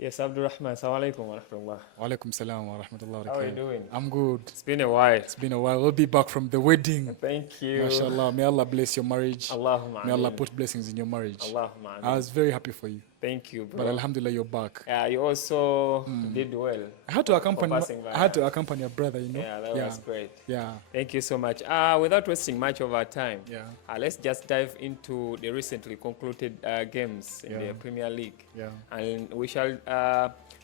Yes, Abdurrahman. Assalamu alaikum wa rahmatullah. Walaikum salam wa rahmatullahi wa How are you barakatuh. doing? I'm good. It's been a while. It's been a while. We'll be back from the wedding. Thank you. MashaAllah. May Allah bless your marriage. Allahumma May Allah ameen. put blessings in your marriage. Allahumma I ameen. was very happy for you. Thank you, But bro. Alhamdulillah, you're back. You also did well. I had to accompany. passing by. I had to accompany your brother. Yeah, that was great. Yeah. Thank you so much. Without wasting much of our time, Yeah. let's just dive into the recently concluded games in the Premier League. Yeah. And we shall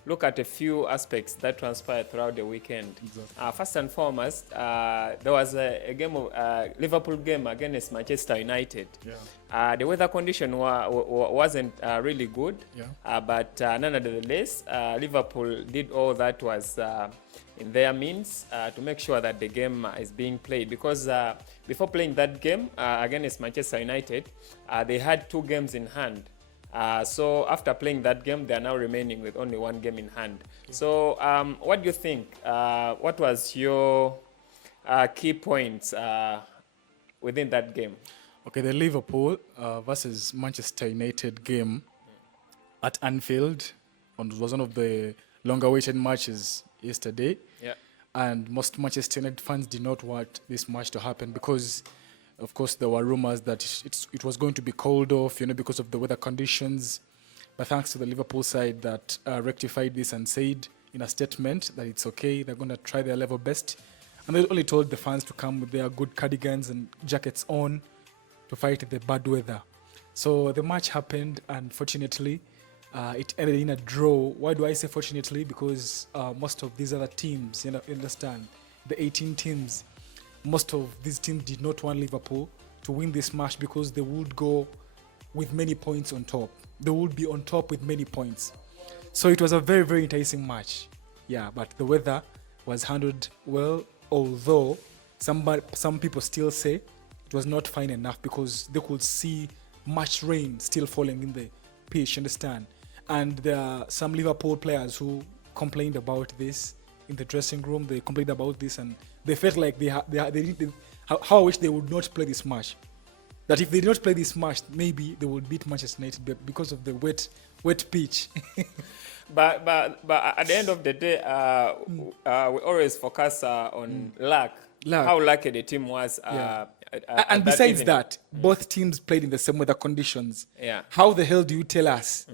look at a few aspects that transpired throughout the weekend. Exactly. First and foremost, there was a game of Liverpool game against Manchester United. Yeah. The weather condition wasn't really good, but nonetheless, Liverpool did all that was in their means to make sure that the game is being played. Because before playing that game against Manchester United, they had 2 games in hand. So after playing that game, they are now remaining with only 1 game in hand. So what do you think? What was your key points within that game? Okay, the Liverpool versus Manchester United game at Anfield was one of the longer-awaited matches yesterday. Yeah. And most Manchester United fans did not want this match to happen because, of course, there were rumors that it was going to be called off, because of the weather conditions. But thanks to the Liverpool side that rectified this and said in a statement that it's okay, they're going to try their level best. And they only told the fans to come with their good cardigans and jackets on to fight the bad weather. So the match happened, and fortunately, it ended in a draw. Why do I say fortunately? Because most of these other teams, you understand, the 18 teams, most of these teams did not want Liverpool to win this match because they would go with many points on top. They would be on top with many points. So it was a very, very enticing match. Yeah, but the weather was handled well, although some people still say it was not fine enough because they could see much rain still falling in the pitch, understand? And there are some Liverpool players who complained about this in the dressing room. They complained about this and they felt like how I wish they would not play this match. That if they did not play this match, maybe they would beat Manchester United, but because of the wet pitch. But at the end of the day, we always focus on luck. How lucky the team was. And besides that, both teams played in the same weather conditions. Yeah. How the hell do you tell us?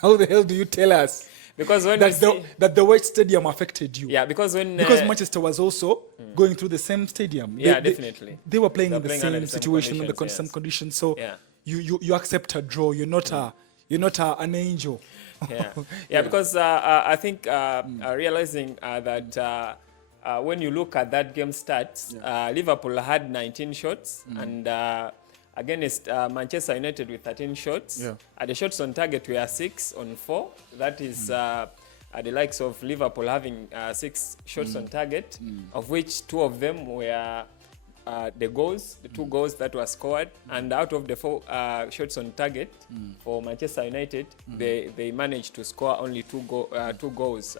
How the hell do you tell us because when that the wet stadium affected you? Yeah, because Manchester was also going through the same stadium. Definitely. They were playing in the same situation, in the same conditions. So you accept a draw. You're not an angel. Because I think realizing that when you look at that game stats, Liverpool had 19 shots and against Manchester United with 13 shots. The shots on target were 6 on 4. That is the likes of Liverpool having 6 shots on target, of which 2 of them were the 2 goals that were scored, and out of the 4 shots on target for Manchester United, they managed to score only 2 goals.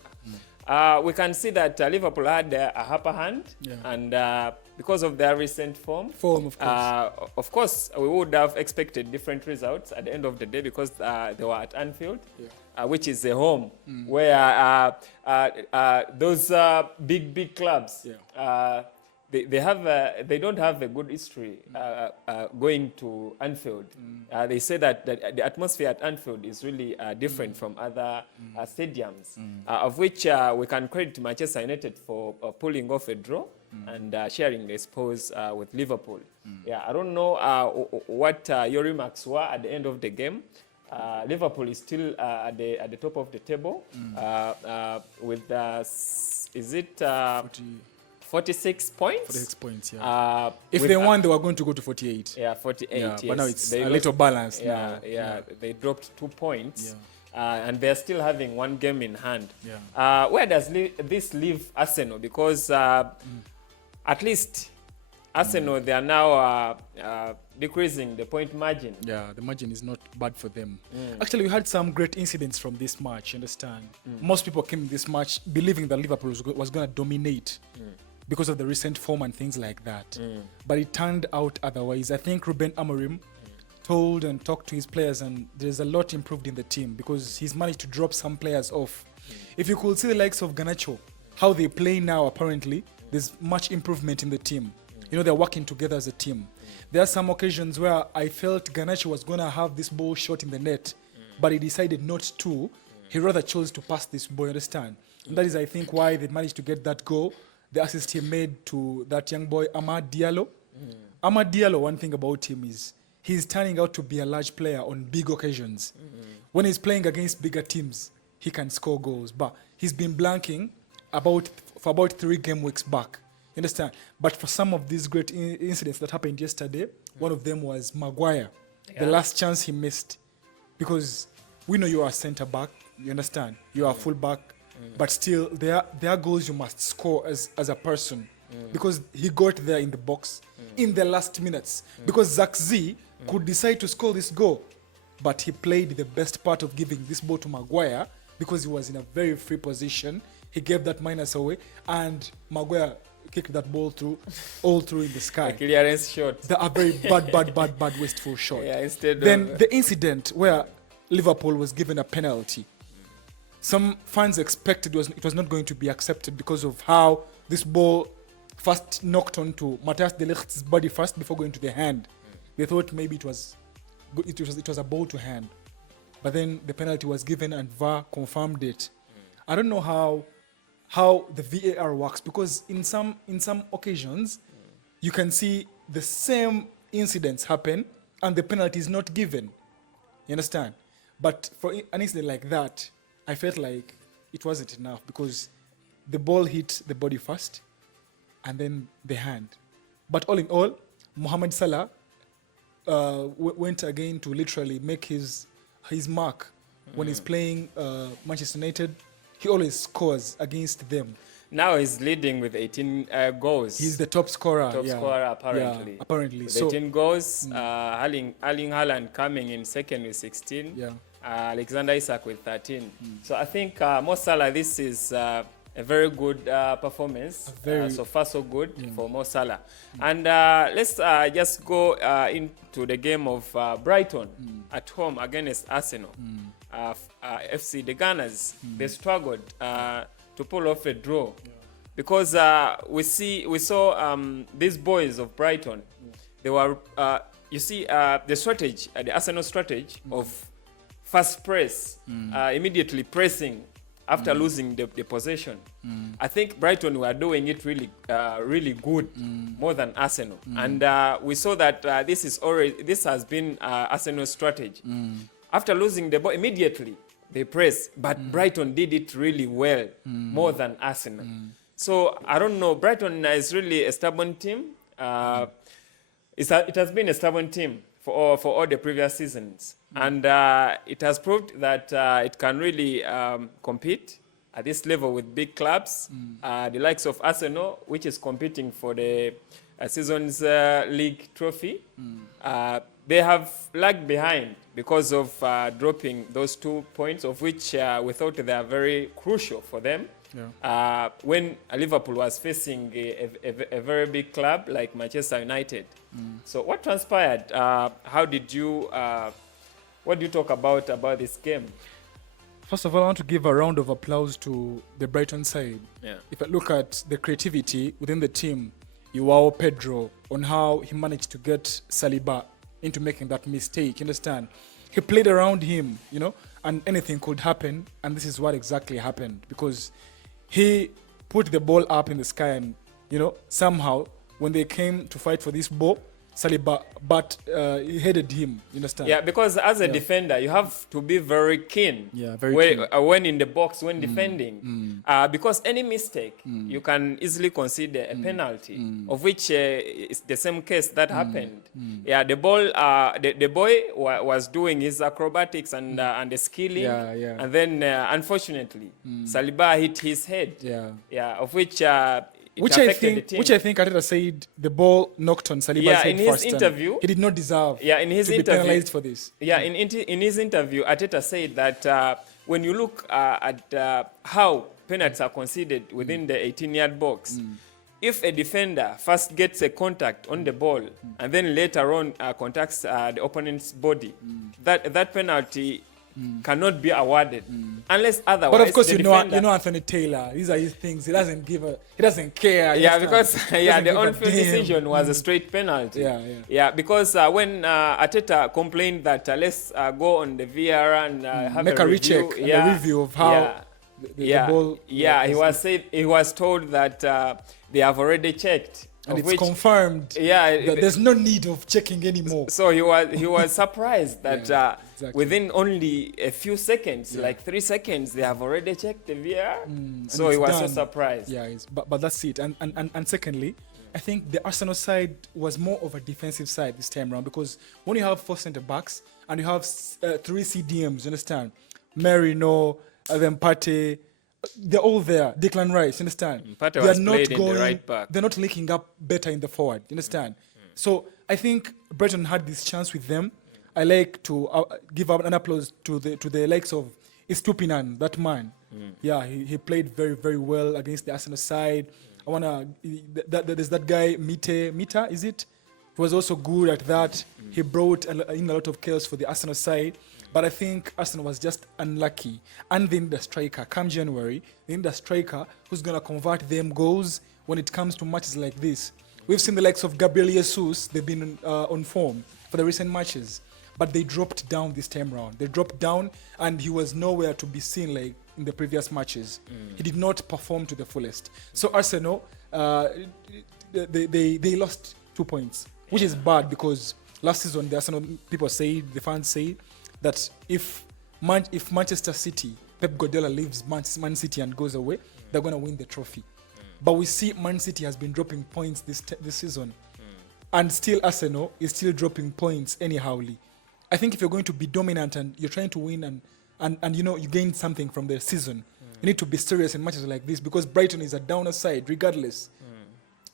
We can see that Liverpool had a upper hand, and because of their recent form, of course, we would have expected different results at the end of the day because they were at Anfield, which is a home where those big clubs. They don't have a good history going to Anfield. They say that the atmosphere at Anfield is really different from other stadiums, of which we can credit Manchester United for pulling off a draw and sharing the spoils with Liverpool. I don't know what your remarks were at the end of the game. Liverpool is still at the top of the table with is it 46 points? 46 points, yeah. If they won, they were going to go to 48. 48, yes. But now it's a little balanced now. They dropped 2 points. And they're still having 1 game in hand. Where does this leave Arsenal? Because at least Arsenal, they are now decreasing the point margin. Yeah, the margin is not bad for them. Actually, we had some great incidents from this match, you understand? Most people came in this match believing that Liverpool was going to dominate because of the recent form and things like that. But it turned out otherwise. I think Ruben Amorim told and talked to his players, and there's a lot improved in the team because he's managed to drop some players off. If you could see the likes of Garnacho, how they play now, apparently, there's much improvement in the team. You know, they're working together as a team. There are some occasions where I felt Garnacho was going to have this ball shot in the net, but he decided not to. He rather chose to pass this ball, you understand? And that is, I think, why they managed to get that goal. The assist he made to that young boy, Amad Diallo. Amad Diallo, one thing about him is he's turning out to be a large player on big occasions. When he's playing against bigger teams, he can score goals. But he's been blanking for about 3 game weeks back. You understand? But for some of these great incidents that happened yesterday, one of them was Maguire. The last chance he missed. Because we know you are a centre back, you understand? You are a full back. But still, there are goals you must score as a person. Because he got there in the box in the last minutes. Because Zach Z could decide to score this goal. But he played the best part of giving this ball to Maguire because he was in a very free position. He gave that minus away, and Maguire kicked that ball all through in the sky. A clearance shot. A very bad, wasteful shot. Yeah, then the incident where Liverpool was given a penalty. Some fans expected it was not going to be accepted because of how this ball first knocked onto Matthias de Ligt's body first before going to the hand. They thought maybe it was a ball to hand. But then the penalty was given and VAR confirmed it. I don't know how the VAR works, because in some occasions you can see the same incidents happen and the penalty is not given. You understand? But for an incident like that, I felt like it wasn't enough because the ball hit the body first and then the hand. But all in all, Mohamed Salah went again to literally make his mark. When he's playing Manchester United, he always scores against them. Now he's leading with 18 goals. He's the top scorer. Scorer, apparently. Yeah, apparently. With 18 goals, Erling Haaland coming in second with 16. Yeah. Alexander Isak with 13. So I think Mo Salah, this is a very good performance. So far, so good for Mo Salah. And let's just go into the game of Brighton at home against Arsenal. FC, the Gunners, they struggled to pull off a draw because we saw these boys of Brighton. They were, the strategy, the Arsenal strategy of fast press, immediately pressing after losing the possession. I think Brighton were doing it really good, more than Arsenal. And we saw that this has been Arsenal's strategy. After losing the ball, immediately they press, but Brighton did it really well, more than Arsenal. So I don't know, Brighton is really a stubborn team. It has been a stubborn team for all the previous seasons. And it has proved that it can really compete at this level with big clubs, the likes of Arsenal, which is competing for the season's league trophy. They have lagged behind because of dropping those 2 points, of which we thought they are very crucial for them. Yeah. When Liverpool was facing a very big club like Manchester United. So what transpired? What do you talk about this game? First of all, I want to give a round of applause to the Brighton side. Yeah. If I look at the creativity within the team, Joao Pedro, on how he managed to get Saliba into making that mistake, you understand? He played around him, and anything could happen, and this is what exactly happened, because he put the ball up in the sky and, somehow when they came to fight for this ball, Saliba, but he headed him, you understand? Yeah, because as a defender, you have to be very keen. Yeah, very keen. When in the box, when defending. Because any mistake, you can easily consider a penalty, of which is the same case that happened. Yeah, the boy was doing his acrobatics and the skilling. And then, unfortunately, Saliba hit his head. Yeah, of which... Which I think Arteta said the ball knocked on Saliba's head first. In his interview, he did not deserve to be penalized for this. Yeah, in his interview, Arteta said that when you look at how penalties are conceded within the 18-yard box, if a defender first gets a contact on the ball and then later on contacts the opponent's body, that penalty cannot be awarded unless otherwise. But of course, the you know Anthony Taylor. These are his things. He doesn't care. Yeah, because the on-field decision was a straight penalty. Yeah. Because when Arteta complained that let's go on the VAR and have make a recheck, a review of how the ball. He was told that they have already checked. And it's confirmed. Yeah, there's no need of checking anymore. So he was surprised that exactly. Within only a few seconds, like 3 seconds, they have already checked the VAR. So he was done. So surprised. Yeah, but that's it. And secondly, I think the Arsenal side was more of a defensive side this time around, because when you have 4 centre backs and you have 3 CDMs, you understand? Merino, then Partey. They're all there. Declan Rice, you understand? Partey was played in the right back. They're not linking up better in the forward, you understand? So I think Brighton had this chance with them. I like to give up an applause to the likes of Estupinan, that man. Yeah, he played very, very well against the Arsenal side. There's that guy, Mita, is it? He was also good at that. He brought in a lot of chaos for the Arsenal side. But I think Arsenal was just unlucky. And then the striker, come January, then the striker who's going to convert them goals when it comes to matches like this. We've seen the likes of Gabriel Jesus. They've been on form for the recent matches. But they dropped down this time round. They dropped down, and he was nowhere to be seen like in the previous matches. He did not perform to the fullest. So Arsenal, they lost 2 points, which is bad, because last season the Arsenal people say, the fans say, that if Manchester City, Pep Guardiola leaves Man City and goes away, they're going to win the trophy. But we see Man City has been dropping points this season. And still Arsenal is still dropping points anyhowly. I think if you're going to be dominant and you're trying to win and you gain something from the season, you need to be serious in matches like this, because Brighton is a downer side regardless.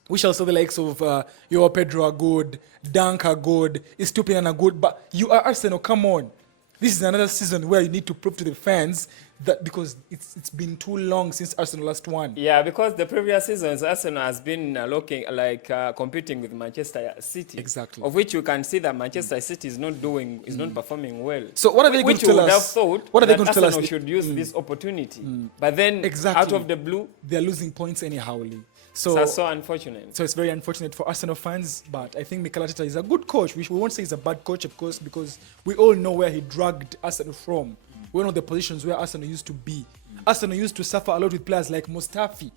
We shall see the likes of your Pedro are good, Dunk are good, Estupinan are good, but you are Arsenal, come on. This is another season where you need to prove to the fans that, because it's been too long since Arsenal last won. Yeah, because the previous seasons Arsenal has been looking like competing with Manchester City. Exactly. Of which you can see that Manchester City is not performing well. So what are they going to tell us? Which you would have thought what are they going to tell us? Arsenal should use this opportunity. But then out of the blue, they're losing points anyhowly. So that's so unfortunate. So it's very unfortunate for Arsenal fans, but I think Mikel Arteta is a good coach. We won't say he's a bad coach, of course, because we all know where he dragged Arsenal from. We know the positions where Arsenal used to be. Arsenal used to suffer a lot with players like Mustafi.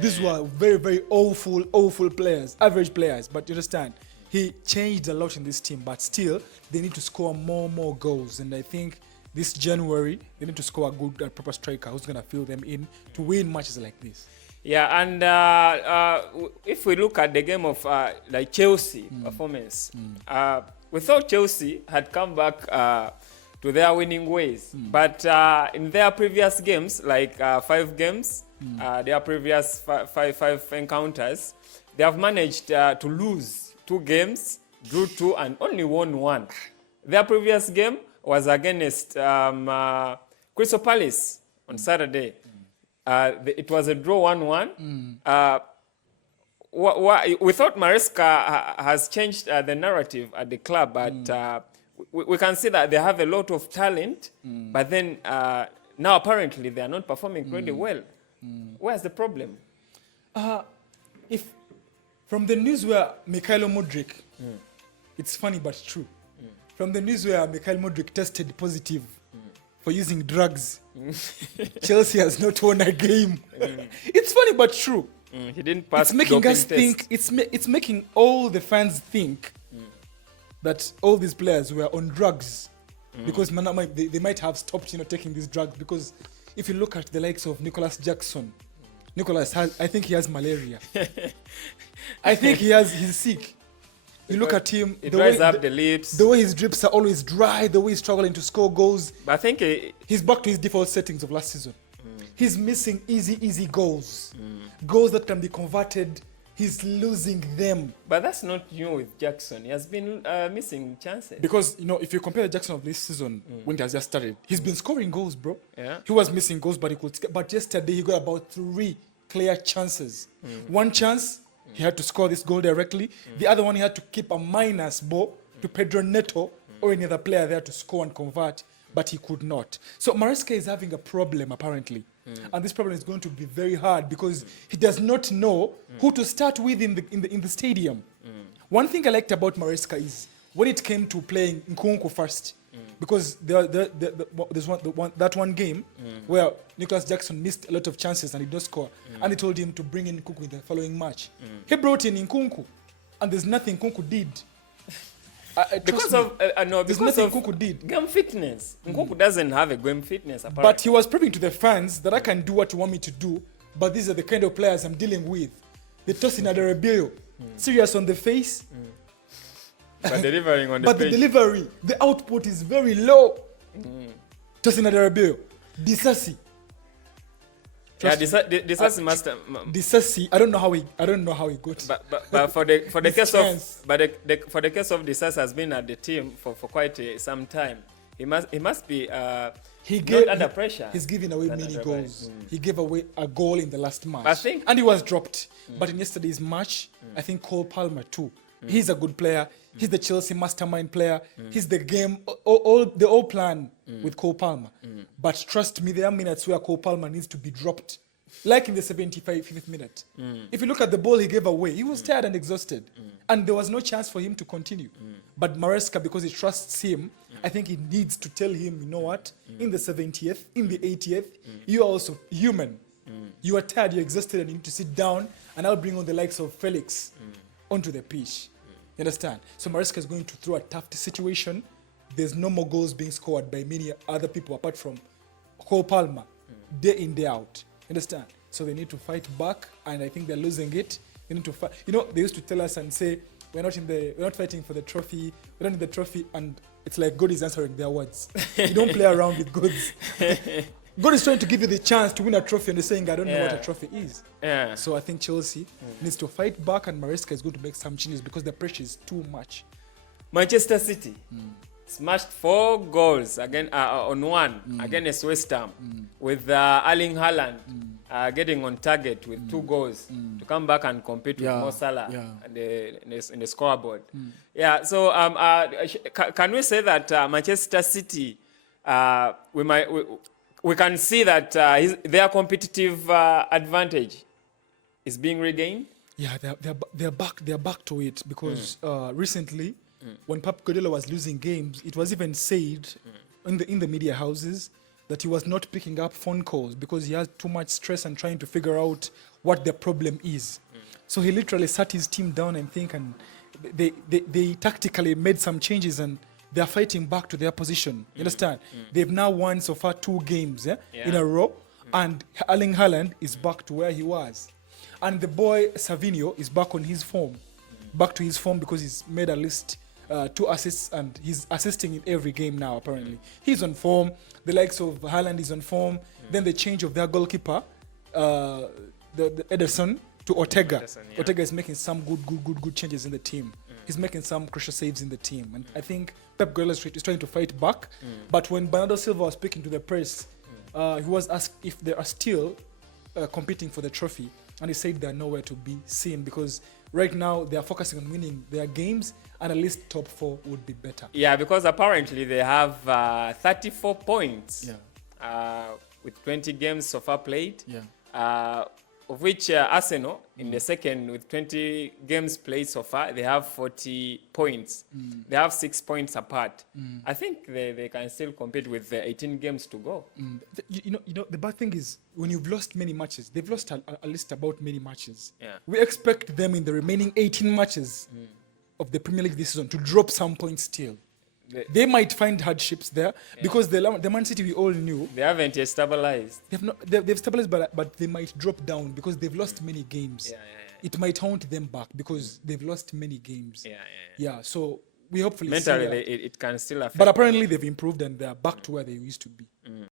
These were very, very awful players, average players. But you understand, he changed a lot in this team, but still, they need to score more goals. And I think this January, they need to score a good and proper striker who's going to fill them in to win matches like this. Yeah, and if we look at the game of like Chelsea performance, we thought Chelsea had come back to their winning ways. But in their previous games, like 5 games, their previous five encounters, they have managed to lose 2 games, drew 2, and only won 1. Their previous game was against Crystal Palace on Saturday. It was a draw 1-1. We thought Maresca has changed the narrative at the club, but we can see that they have a lot of talent, but then now apparently they are not performing pretty well. Where's the problem? If from the news where Mikhailo Mudryk, it's funny but true, from the news where Mikhailo Mudryk tested positive for using drugs, Chelsea has not won a game. It's funny but true. He didn't pass. It's making us think. It's making all the fans think that all these players were on drugs because they might have stopped, taking these drugs. Because if you look at the likes of Nicholas Jackson, I think he has malaria. I think he's sick. You look at him, it dries up the lips. The way his drips are always dry, the way he's struggling to score goals. But I think he's back to his default settings of last season. He's missing easy goals. Goals that can be converted, he's losing them. But that's not new with Jackson. He has been missing chances. Because, if you compare the Jackson of this season, when he has just started, he's been scoring goals, bro. Yeah. He was missing goals, but he could. But yesterday, he got about 3 clear chances. One chance, he had to score this goal directly. The other one, he had to keep a minus ball to Pedro Neto or any other player there to score and convert, but he could not. So Maresca is having a problem, apparently. And this problem is going to be very hard because he does not know who to start with in the stadium. One thing I liked about Maresca is when it came to playing Nkunku first, because there's that one game where Nicholas Jackson missed a lot of chances and he did not score, and he told him to bring in Nkunku in the following match. He brought in Nkunku, and there's nothing Nkunku did. Because of Nkunku did. Game fitness. Nkunku doesn't have a game fitness, apparently. But he was proving to the fans that I can do what you want me to do, but these are the kind of players I'm dealing with. They toss in Adarabio, serious on the face, but delivering on the but pitch. the delivery, the output is very low. Toss in Adarabio, Disasi. Yeah, Disasi must. Disasi, I don't know how he got. But for the case chance. for the case of Disasi has been at the team for quite some time. He must be not under pressure. He's giving away many goals. He gave away a goal in the last match. I think, and he was dropped. But in yesterday's match, I think Cole Palmer too. He's a good player. He's the Chelsea mastermind player. He's the game, the whole plan with Cole Palmer. But trust me, there are minutes where Cole Palmer needs to be dropped. Like in the 75th minute. If you look at the ball he gave away, he was tired and exhausted. And there was no chance for him to continue. But Maresca, because he trusts him, I think he needs to tell him, you know what, in the 70th, in the 80th, you are also human. You are tired, you're exhausted, and you need to sit down, and I'll bring on the likes of Felix onto the pitch. You understand? So Maresca is going to throw a tough situation. There's no more goals being scored by many other people apart from Cole Palmer, day in, day out. You understand? So they need to fight back, and I think they're losing it. They need to fight. You know, they used to tell us and say, we're not fighting for the trophy, we don't need the trophy, and it's like God is answering their words. You don't play around with God. God is trying to give you the chance to win a trophy, and they're saying, I don't know what a trophy is. So I think Chelsea needs to fight back, and Maresca is going to make some changes because the pressure is too much. Manchester City smashed 4 goals again on one against West Ham with Erling Haaland getting on target with 2 goals to come back and compete with Mo Salah in the scoreboard. So can we say that Manchester City, we can see that their competitive advantage is being regained? Yeah, they're back to it because recently, when Pep Guardiola was losing games, it was even said in the media houses that he was not picking up phone calls because he had too much stress and trying to figure out what the problem is. So he literally sat his team down and they tactically made some changes, and they're fighting back to their position. You understand? They've now won so far 2 games in a row, and Erling Haaland is back to where he was. And the boy Savinho is back on his form. Back to his form because he's made at least 2 assists, and he's assisting in every game now, apparently. He's on form. The likes of Haaland is on form. Then the change of their goalkeeper, the Ederson, to Ortega. Ortega is making some good changes in the team. He's making some crucial saves in the team. And I think Pep Guardiola is trying to fight back. But when Bernardo Silva was speaking to the press, he was asked if they are still competing for the trophy. And he said they're nowhere to be seen because right now they are focusing on winning their games, and at least top 4 would be better. Yeah, because apparently they have 34 points with 20 games so far played. Of which Arsenal in the second with 20 games played so far, they have 40 points. They have 6 points apart. I think they can still compete with the 18 games to go. You know, the bad thing is when you've lost many matches, they've lost at least about many matches. Yeah. We expect them in the remaining 18 matches of the Premier League this season to drop some points still. They might find hardships there because the Man City we all knew, they haven't yet stabilized. They've stabilized, but they might drop down because they've lost many games. It might haunt them back because they've lost many games. So we hopefully mentally it can still affect. But apparently they've improved and they're back to where they used to be.